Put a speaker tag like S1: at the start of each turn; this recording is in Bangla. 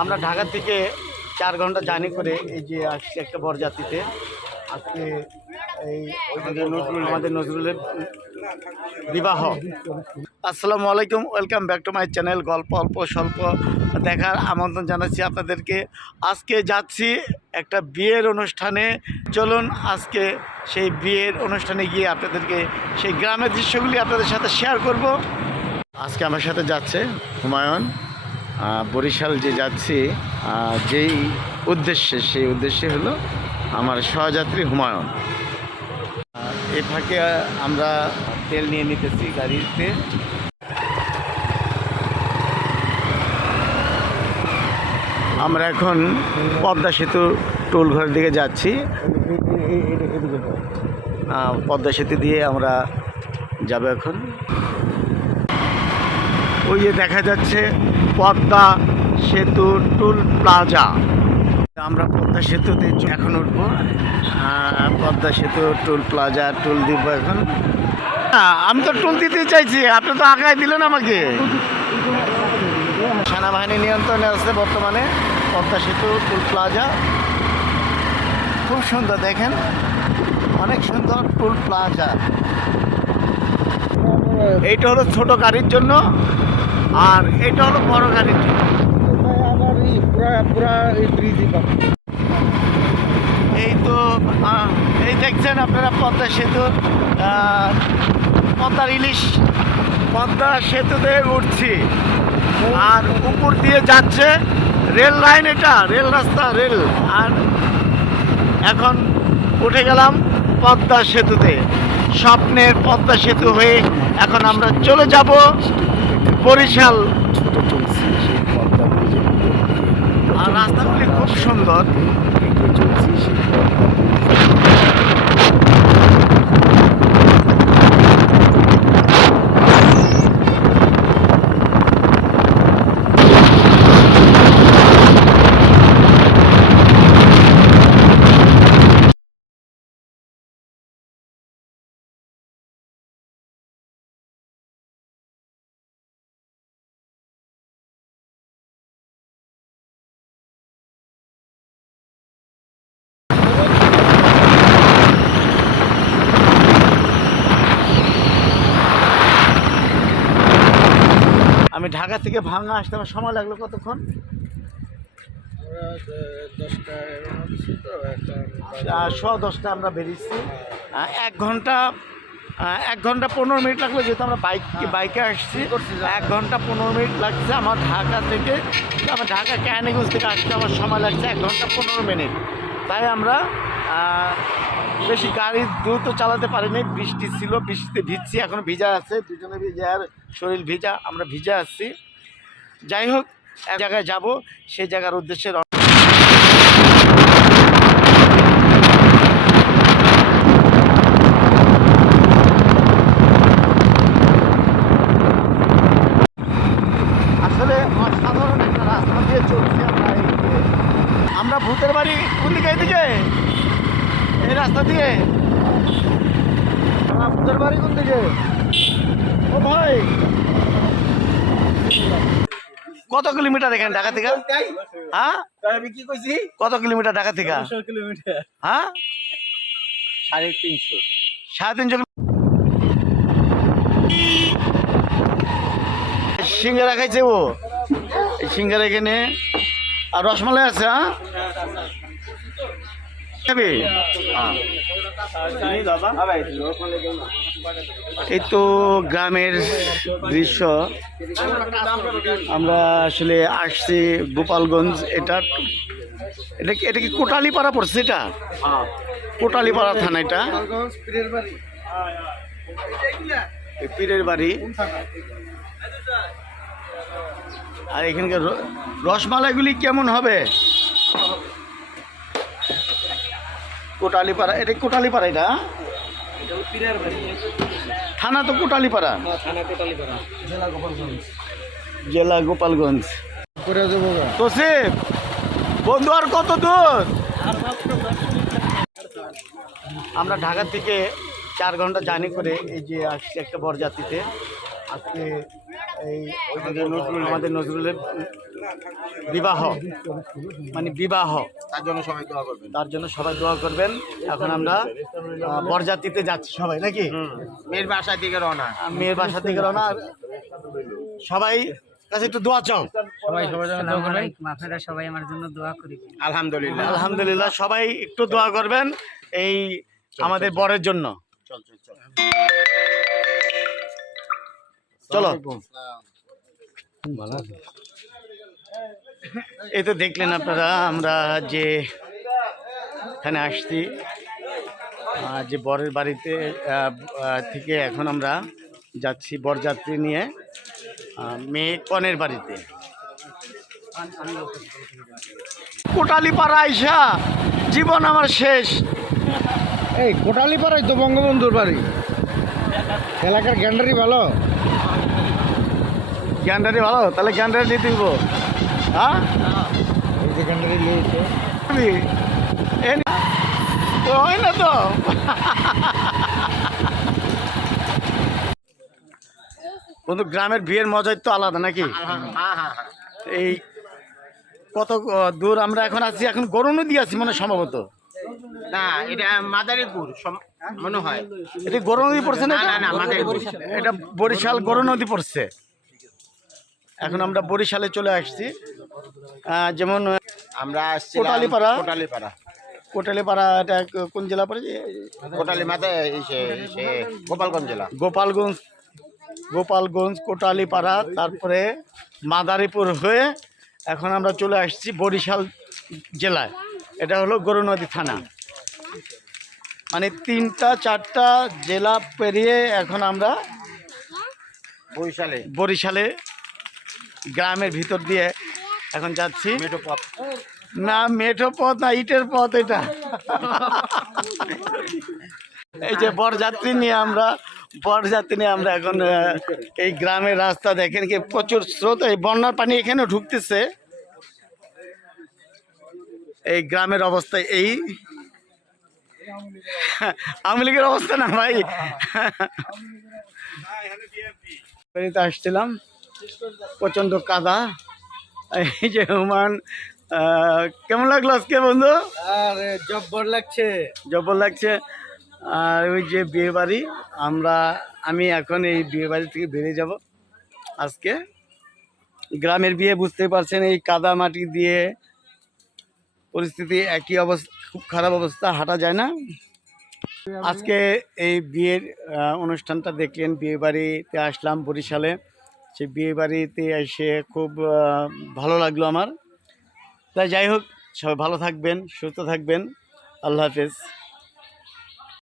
S1: আমরা ঢাকা থেকে চার ঘণ্টা জার্নি করে এই যে আসছি একটা বরযাত্রীতে। আজকে এই আমাদের নজরুল আমাদের নজরুলের বিবাহ। আসসালামু আলাইকুম, welcome back to my channel, গল্প অল্প স্বল্প দেখার আমন্ত্রণ জানাচ্ছি আপনাদেরকে। আজকে যাচ্ছি একটা বিয়ের অনুষ্ঠানে। চলুন আজকে সেই বিয়ের অনুষ্ঠানে গিয়ে আপনাদেরকে সেই গ্রামের দৃশ্যগুলি আপনাদের সাথে শেয়ার করব। আজকে আমার সাথে যাচ্ছে হুমায়ুন। বরিশাল যে যাচ্ছি যেই উদ্দেশ্যে, সেই উদ্দেশ্যে হলো আমার সহযাত্রী হুমায়ুন। এ ফাঁকে আমরা তেল নিয়ে নিতেছি গাড়িতে আমরা এখন পদ্মা সেতু টোল ঘরের দিকে যাচ্ছি। পদ্মা সেতু দিয়ে আমরা যাব এখন। ওই যে দেখা যাচ্ছে পদ্মা সেতু, টুল প্লাজা। আমরা পদ্মা সেতুতে এখন উঠবো। পদ্মা সেতু, টুল প্লাজা, টুল দিব এখন। আমি তো টুল দিতে চাইছি, আপনি তো আগায় দিলেন আমাকে। সেনাবাহিনী নিয়ন্ত্রণে আছে বর্তমানে পদ্মা সেতু, টুল প্লাজা। খুব সুন্দর, দেখেন। অনেক সুন্দর টুল প্লাজা। এইটা হলো ছোট গাড়ির জন্য। আর এটা হলো বড় জন্য এই তো এই দেখছেন আপনারা পদ্মা সেতু পদ্মার ইলিশ, পদ্মা সেতুতে উঠছি। আর উপর দিয়ে যাচ্ছে রেল লাইন এটা, রেল রাস্তা, রেল। আর এখন উঠে গেলাম পদ্মা সেতুতে। স্বপ্নের পদ্মা সেতু হয়ে এখন আমরা চলে যাব বরিশাল। আর রাস্তাগুলি খুব সুন্দর। আমি ঢাকা থেকে ভাঙা আসতে আমার সময় লাগল কতক্ষণ? সোয়া দশটা আমরা বেরিয়েছি। এক ঘণ্টা এক ঘণ্টা পনেরো মিনিট লাগল যেহেতু আমরা বাইক বাইকে আসছি। এক ঘণ্টা পনেরো মিনিট লাগছে আমার ঢাকা থেকে। আমার ঢাকা ক্যানিগঞ্জ থেকে আসতে আমার সময় লাগছে এক ঘণ্টা পনেরো মিনিট। তাই আমরা বেশি গাড়ি দ্রুত চালাতে পারিনি। বৃষ্টি ছিল, বৃষ্টিতে ভিজছি, এখন ভিজা আছে। দুজনে ভিজে আর শরীর ভিজা, আমরা ভিজে আসছি যাই হোক, এক জায়গায় যাব, সেই জায়গার উদ্দেশ্যে আমরা ভূতের বাড়ি, কোন দিকে এই রাস্তা দিয়ে। ভূতের বাড়ি কোন দিকে? ও ভাই। কত কিলোমিটার এখানে ঢাকা থেকে? হ্যাঁ?
S2: আমি কি কইছি?
S1: কত কিলোমিটার ঢাকা থেকে?
S2: কিলোমিটার।
S1: হ্যাঁ?
S2: সাড়ে তিনশো।
S1: সাড়ে তিনশো সিঙ্গারা খাইছে ও। সিঙ্গারা এখানে। আর রসমালাই আছে হ্যাঁ? এই তো গ্রামের দৃশ্য। আমরা আসলে আসছি গোপালগঞ্জ এটা এটা কি এটা কি কোটালীপাড়া পড়ছে এটা? কোটালীপাড়া থানা এটা। পীরের বাড়ি। আর এখানকার রসমালাইগুলি কেমন হবে? কোটালীপাড়া, এটা কোটালীপাড়া এটা? থানা তো কোটালীপাড়া? জেলা গোপালগঞ্জ।
S2: করে দেবো
S1: তোসিফ বন্ধু আর কত দূর? আমরা ঢাকা থেকে চার ঘণ্টা জার্নি করে এই যে আসছি একটা বরযাত্রীতে। আজকে এই আমাদের নজরুল আমাদের নজরুলের বিবাহ মানে বিবাহ।
S2: তার জন্য সবাই দোয়া করবেন।
S1: তার জন্য সবাই দোয়া করবেন। এখন আমরা বরযাত্রীতে যাচ্ছি সবাই নাকি?
S2: মেয়ের বাসা থেকে রওনা।
S1: মেয়ের বাসা থেকে রওনা। সবাই কাছে একটু দোয়া চাও।
S2: সবাই সবাই
S3: আপনারা আমার জন্য দোয়া করিবেন
S2: আলহামদুলিল্লাহ।
S1: আলহামদুলিল্লাহ সবাই একটু দোয়া করবেন এই আমাদের বরের জন্য।
S2: চল চল চল।
S1: চলো। এই তো দেখলেন আপনারা আমরা যে এখানে আসছি যে বরের বাড়িতে থেকে এখন আমরা যাচ্ছি বরযাত্রী নিয়ে মেয়ে কনের বাড়িতে। কোটালিপাড়া আইসা জীবন আমার শেষ।
S2: এই কোটালি পাড়াই তো বঙ্গবন্ধুর বাড়ি। এলাকার গ্যান্ডারি ভালো?
S1: গ্যান্ডারি ভালো? তাহলে গ্যান্ডারি নিতে দিব হ্যাঁ?
S2: গ্যান্ডারি
S1: তো হয় না তো। বন্ধু গ্রামের বিয়ের মজাই তো আলাদা নাকি?
S2: হ্যাঁ হ্যাঁ হ্যাঁ
S1: এই কত দূর আমরা এখন আছি এখন গরু নদী আছি মানে সম্ভবত।
S2: না এটা মাদারীপুর মনে হয়।
S1: এটা গরু নদী পড়ছে না
S2: না, না, মাদারীপুর।
S1: এটা বরিশাল গরু নদী পড়ছে। এখন আমরা বরিশালে চলে আসছি। যেমন
S2: আমরা আসছি
S1: কোটালীপাড়া?
S2: কোটালীপাড়া।
S1: কোটালীপাড়া এটা কোন জেলা পড়ে?
S2: কোটালী মাথা গোপালগঞ্জ জেলা।
S1: গোপালগঞ্জ গোপালগঞ্জ কোটালীপাড়া তারপরে মাদারীপুর হয়ে এখন আমরা চলে আসছি বরিশাল জেলায়। এটা হলো গরুনদী থানা। মানে তিনটা চারটা জেলা পেরিয়ে এখন আমরা
S2: বরিশালে।
S1: বরিশালে গ্রামের ভিতর দিয়ে এখন যাচ্ছি।
S2: মেঠো পথ।
S1: না মেঠো পথ না ইটের পথ এটা। এই যে বরযাত্রী নিয়ে আমরা বরযাত্রী নিয়ে আমরা এখন এই গ্রামের রাস্তা দেখেন কি প্রচুর স্রোত। এই বন্যার পানি এখানেও ঢুকতেছে। এই গ্রামের অবস্থা এই। আওয়ামী লীগের অবস্থা। না ভাই? বাড়িতে আসছিলাম প্রচণ্ড কাদা। এই যে হুমান কেমন লাগল আজকে বন্ধু?
S2: আরে জব্বর লাগছে।
S1: জবর লাগছে। আর ওই যে বিয়ে বাড়ি আমরা আমি এখন এই বিয়ে বাড়ি থেকে বেরিয়ে যাব আজকে। গ্রামের বিয়ে বুঝতে পারছেন এই কাদা মাটি দিয়ে পরিস্থিতি একই অবস্থা। খুব খারাপ অবস্থা, হাঁটা যায় না। আজকে এই বিয়ের অনুষ্ঠানটা দেখলেন, বিয়েবাড়িতে আসলাম বরিশালে। সেই বিয়েবাড়িতে এসে খুব ভালো লাগল আমার। তাই যাই হোক, সবাই ভালো থাকবেন, সুস্থ থাকবেন। আল্লাহ হাফেজ।